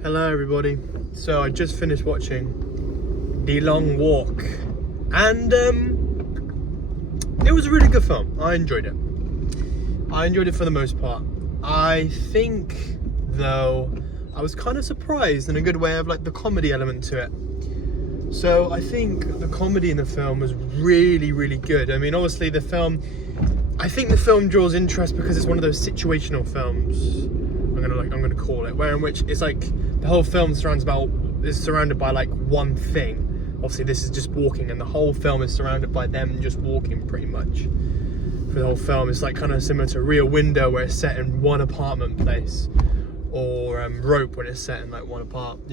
Hello everybody. So I just finished watching The Long Walk and it was a really good film. I enjoyed it. For the most part. I think though I was kind of surprised in a good way of like the comedy element to it. So I think the comedy in the film was really good. I mean, obviously I think the film draws interest because it's one of those situational films. I'm gonna call it, where in which it's like the whole film is surrounded by like one thing. Obviously this is just walking, and the whole film is surrounded by them just walking pretty much. For the whole film, it's like kind of similar to Rear Window, where it's set in one apartment place, or Rope, when it's set in like one apartment.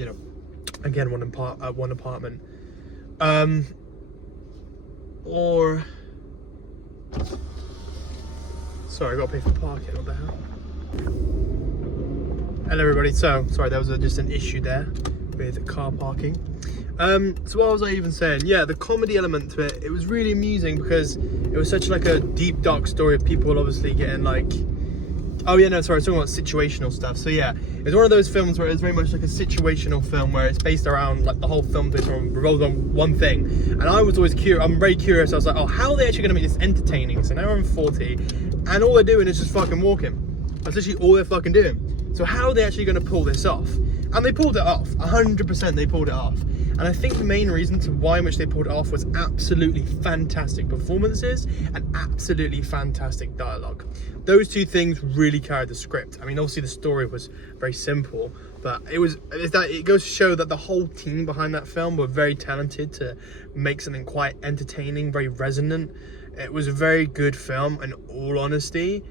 Or sorry, I gotta pay for parking. What the hell? Hello everybody. So sorry, there was just an issue there with car parking. So what was I even saying? Yeah, the comedy element to it was really amusing because it was such like a deep dark story of people obviously getting like, oh yeah, no, sorry, I was talking about situational stuff. So yeah, it's one of those films where it's very much like a situational film where it's based around like the whole film revolves on one thing. And I was always curious. I'm very curious. I was like, oh, how are they actually going to make this entertaining? So now I'm 40 and all they're doing is just fucking walking. That's literally all they're fucking doing. So how are they actually going to pull this off? And they pulled it off. 100% they pulled it off. And I think the main reason to why much they pulled it off was absolutely fantastic performances and absolutely fantastic dialogue. Those two things really carried the script. I mean, obviously the story was very simple, but it goes to show that the whole team behind that film were very talented to make something quite entertaining, very resonant. It was a very good film in all honesty,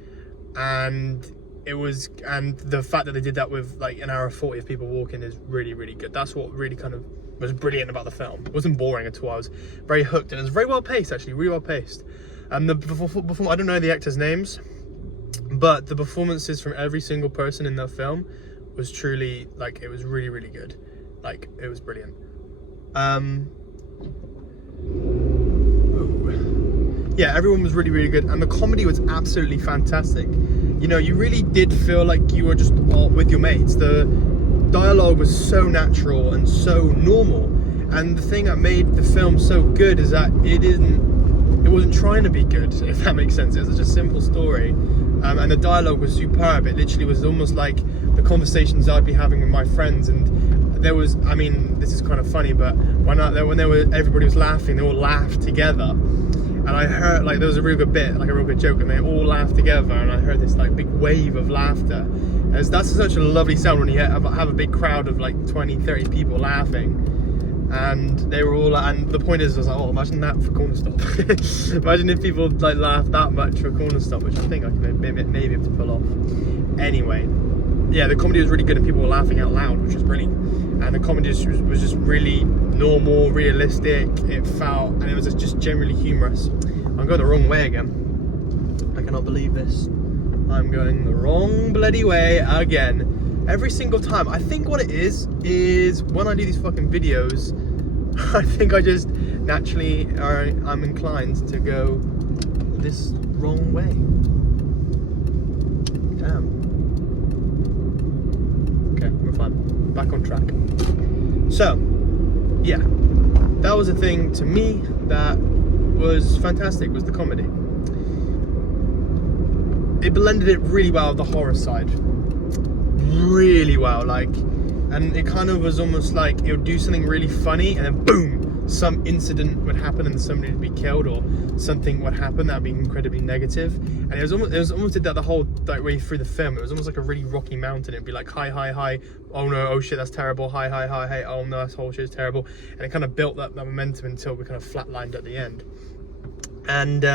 and the fact that they did that with like an hour 40 of people walking is really good. That's what really kind of was brilliant about the film. It wasn't boring at all. I was very hooked, and it was very well paced, actually, really well paced. And before I don't know the actors' names, but the performances from every single person in the film was truly like, it was really good. Like, it was brilliant. Yeah, everyone was really good, and the comedy was absolutely fantastic. You know, you really did feel like you were just with your mates. The dialogue was so natural and so normal, and the thing that made the film so good is that it wasn't trying to be good, if that makes sense. It was such a simple story, and the dialogue was superb. It literally was almost like the conversations I'd be having with my friends. And there was, I mean, this is kind of funny, but everybody was laughing, they all laughed together. And I heard, like, there was a real good bit, like a real good joke, and they all laughed together, and I heard this, like, big wave of laughter. And that's such a lovely sound when you have a big crowd of, like, 20, 30 people laughing. And they were all, and the point is, I was like, oh, imagine that for Corner Stop. Imagine if people, like, laughed that much for Corner Stop, which I think I could maybe have to pull off. Anyway, yeah, the comedy was really good, and people were laughing out loud, which was brilliant. And the comedy was just really normal, realistic. It felt, and it was just generally humorous. I'm going the wrong way again. I cannot believe this. I'm going the wrong bloody way again. Every single time. I think what it is when I do these fucking videos, I think I just naturally I'm inclined to go this wrong way. Damn. Okay, we're fine. Back on track. So, yeah, that was a thing to me that was fantastic, was the comedy. It blended it really well with the horror side. Really well, like, and it kind of was almost like it would do something really funny and then boom, some incident would happen and somebody would be killed, or something would happen that would be incredibly negative. And it was almost did that the whole like way through the film. It was almost like a really rocky mountain. It'd be like hi, oh no, oh shit, that's terrible, hi, hey, oh no, that's whole shit's terrible. And it kind of built that momentum until we kind of flatlined at the end. And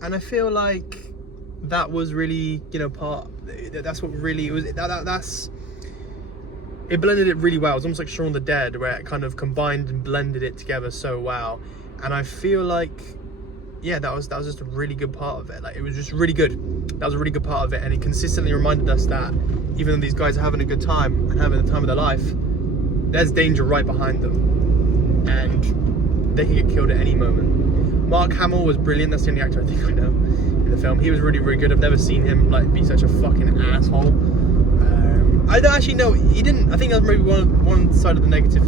and I feel like that was really, you know, that's what really it was. That's it blended it really well. It was almost like Shaun of the Dead, where it kind of combined and blended it together so well. And I feel like, yeah, that was just a really good part of it. Like, it was just really good. That was a really good part of it, and it consistently reminded us that even though these guys are having a good time and having the time of their life, there's danger right behind them, and they can get killed at any moment. Mark Hamill was brilliant. That's the only actor I think I know in the film. He was really, really good. I've never seen him like be such a fucking asshole. I don't actually know. He didn't. I think that's maybe one side of the negative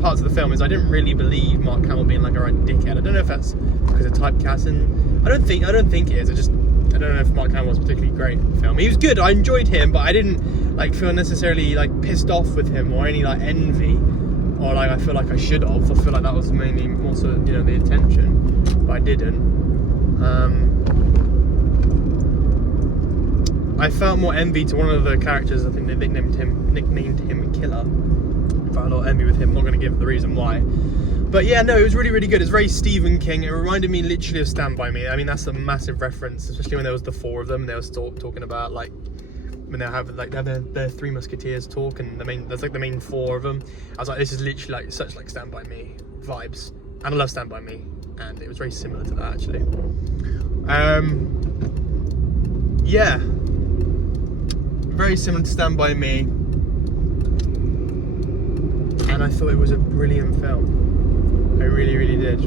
parts of the film is I didn't really believe Mark Hamill being like a right dickhead. I don't know if that's because of typecasting. I don't think it is. I don't know if Mark Hamill was particularly great in the film. He was good. I enjoyed him, but I didn't like feel necessarily like pissed off with him or any like envy, or like I feel like I should have. I feel like that was mainly also the intention, but I didn't. I felt more envy to one of the characters. I think they nicknamed him Killer. I felt a lot of envy with him. I'm not going to give the reason why. But yeah, no, it was really, really good. It's very Stephen King. It reminded me literally of Stand By Me. I mean, that's a massive reference, especially when there was the four of them. And they were talking about like when they have their Three Musketeers talk, and there's like the main four of them. I was like, this is literally like such like Stand By Me vibes, and I love Stand By Me, and it was very similar to that actually. Yeah, very similar to Stand By Me, and I thought it was a brilliant film. I really, really did.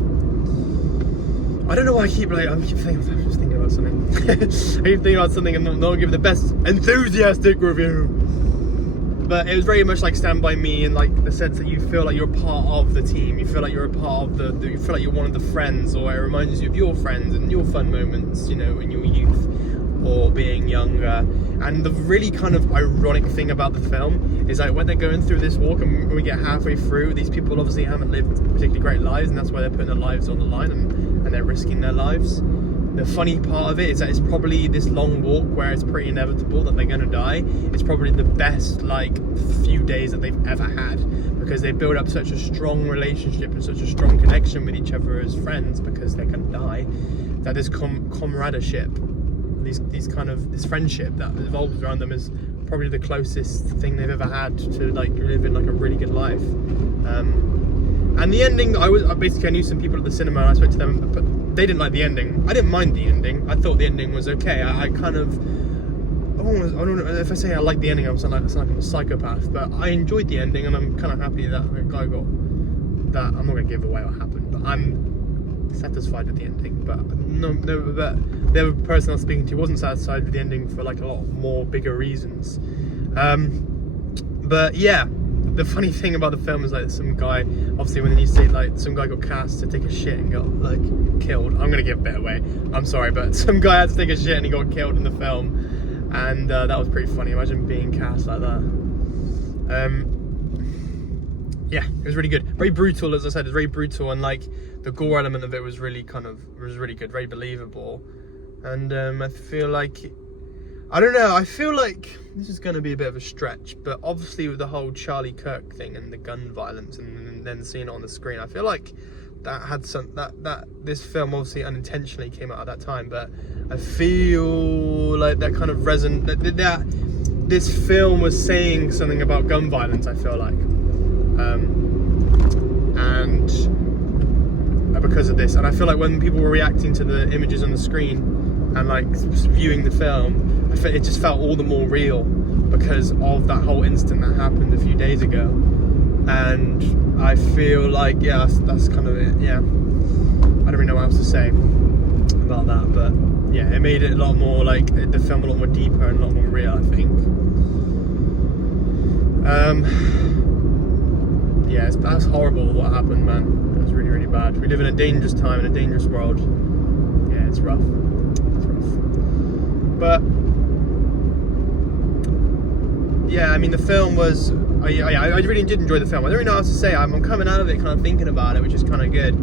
I don't know why I keep thinking about something. I keep thinking about something and not give the best enthusiastic review. But it was very much like Stand By Me, in like the sense that you feel like you're part of the team. You feel like you're a part of you feel like you're one of the friends, or it reminds you of your friends and your fun moments, in your youth or being younger. And the really kind of ironic thing about the film is like when they're going through this walk and we get halfway through, these people obviously haven't lived particularly great lives, and that's why they're putting their lives on the line and they're risking their lives. The funny part of it is that it's probably this long walk where it's pretty inevitable that they're going to die. It's probably the best like few days that they've ever had, because they build up such a strong relationship and such a strong connection with each other as friends, because they're going to die, that this comradeship, this friendship that evolves around them is probably the closest thing they've ever had to like living like a really good life. And the ending, I knew some people at the cinema and I spoke to them, but they didn't like the ending. I didn't mind the ending. I thought the ending was okay. I don't know if I say I like the ending, I sound like I'm a psychopath, but I enjoyed the ending, and I'm kind of happy that the guy got that. I'm not going to give away what happened, but I'm satisfied with the ending. But but the other person I was speaking to wasn't satisfied with the ending for like a lot more bigger reasons. But yeah, the funny thing about the film is like some guy, obviously when you see like some guy got cast to take a shit and got like killed. I'm gonna give a bit away, I'm sorry, but some guy had to take a shit and he got killed in the film, and that was pretty funny. Imagine being cast like that. Yeah, it was really good. Very brutal, as I said, it's very brutal, and like the gore element of it was really really good, very believable. And I feel like, I don't know, I feel like this is going to be a bit of a stretch, but obviously with the whole Charlie Kirk thing and the gun violence and then seeing it on the screen, I feel like that had that this film obviously unintentionally came out at that time, but I feel like that kind of that this film was saying something about gun violence, I feel like. And because of this, and I feel like when people were reacting to the images on the screen and like viewing the film, it just felt all the more real because of that whole incident that happened a few days ago. And I feel like, yeah, that's kind of it. Yeah, I don't really know what else to say about that, but yeah, it made it a lot more like the film a lot more deeper and a lot more real, I think. Yeah, that's horrible what happened, man. It was really, really bad. We live in a dangerous time in a dangerous world. Yeah, it's rough. It's rough. But yeah, I mean, the film was. I really did enjoy the film. I don't really know what else to say. I'm coming out of it kind of thinking about it, which is kind of good.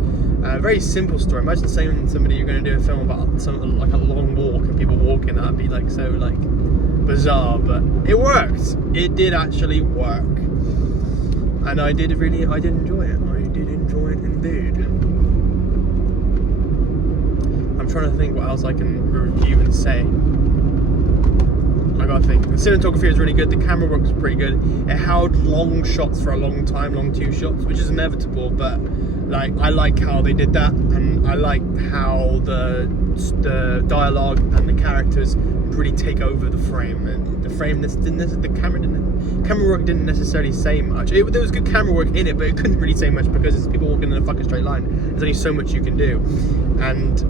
Very simple story. Imagine saying to somebody you're going to do a film about something like a long walk and people walking. That'd be like so like bizarre, but it worked. It did actually work. And I did enjoy it. I did enjoy it indeed. I'm trying to think what else I can review and say. I gotta think. The cinematography was really good. The camera work was pretty good. It held long shots for a long time, long two shots, which is inevitable. But like, I like how they did that, and I like how the dialogue and the characters really take over the frame. And the camera work didn't necessarily say much. There was good camera work in it, but it couldn't really say much because it's people walking in a fucking straight line. There's only so much you can do, and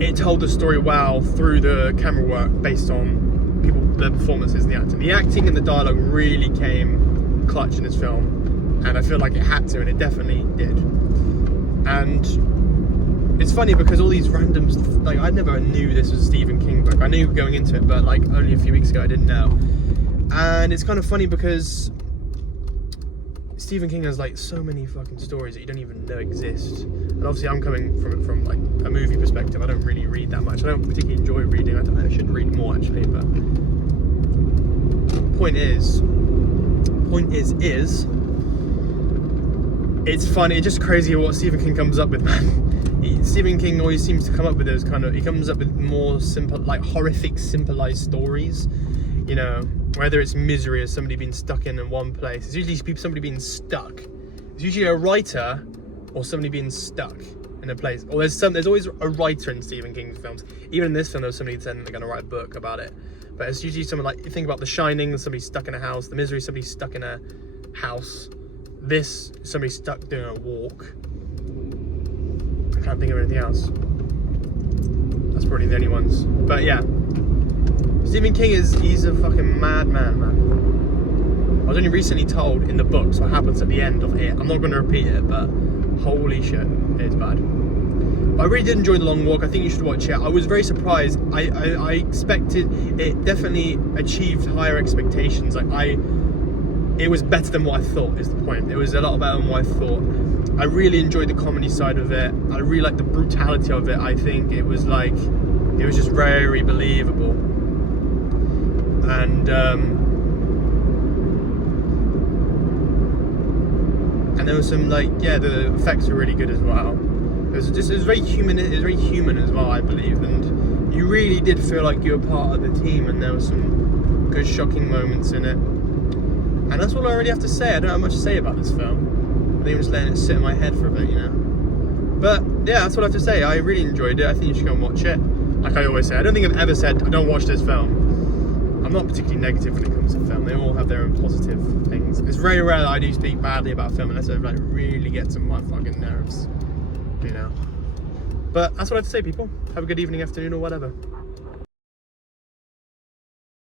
it told the story well through the camera work based on their performances and the acting. The acting and the dialogue really came clutch in this film, and I feel like it had to, and it definitely did. And it's funny because all these randoms, like I never knew this was a Stephen King book. I knew going into it, but like only a few weeks ago I didn't know. And it's kind of funny because Stephen King has like so many fucking stories that you don't even know exist. And obviously I'm coming from it from like a movie perspective. I don't really read that much. I don't particularly enjoy reading. I should read more actually, but point is it's funny, it's just crazy what Stephen King comes up with, man. Stephen King always seems to come up with those he comes up with more simple, like horrific, simplified stories, you know, whether it's misery or somebody being stuck in one place. It's usually somebody being stuck. It's usually a writer or somebody being stuck in a place. Or there's always a writer in Stephen King's films. Even in this film, there's somebody saying they're going to write a book about it. But it's usually someone like, you think about The Shining, somebody stuck in a house. The Misery, somebody stuck in a house. This, somebody stuck doing a walk. I can't think of anything else. That's probably the only ones. But yeah, Stephen King he's a fucking madman, man. I was only recently told in the books what happens at the end of it. I'm not going to repeat it, but holy shit, it's bad. But I really did enjoy The Long Walk. I think you should watch it. I was very surprised. I expected, it definitely achieved higher expectations. It was better than what I thought, is the point. It was a lot better than what I thought. I really enjoyed the comedy side of it. I really liked the brutality of it. I think it was just very believable. And there was some the effects were really good as well. It was very human. It was very human as well, I believe. And you really did feel like you were part of the team. And there were some good, shocking moments in it. And that's all I really have to say. I don't have much to say about this film. I think I'm just letting it sit in my head for a bit, you know. But yeah, that's what I have to say. I really enjoyed it. I think you should go and watch it. Like I always say, I don't think I've ever said, I don't watch this film. I'm not particularly negative when it comes to film. They all have their own positive things. It's very rare that I do speak badly about film unless it really gets on my fucking nerves, you know. But that's what I have to say, people. Have a good evening, afternoon, or whatever.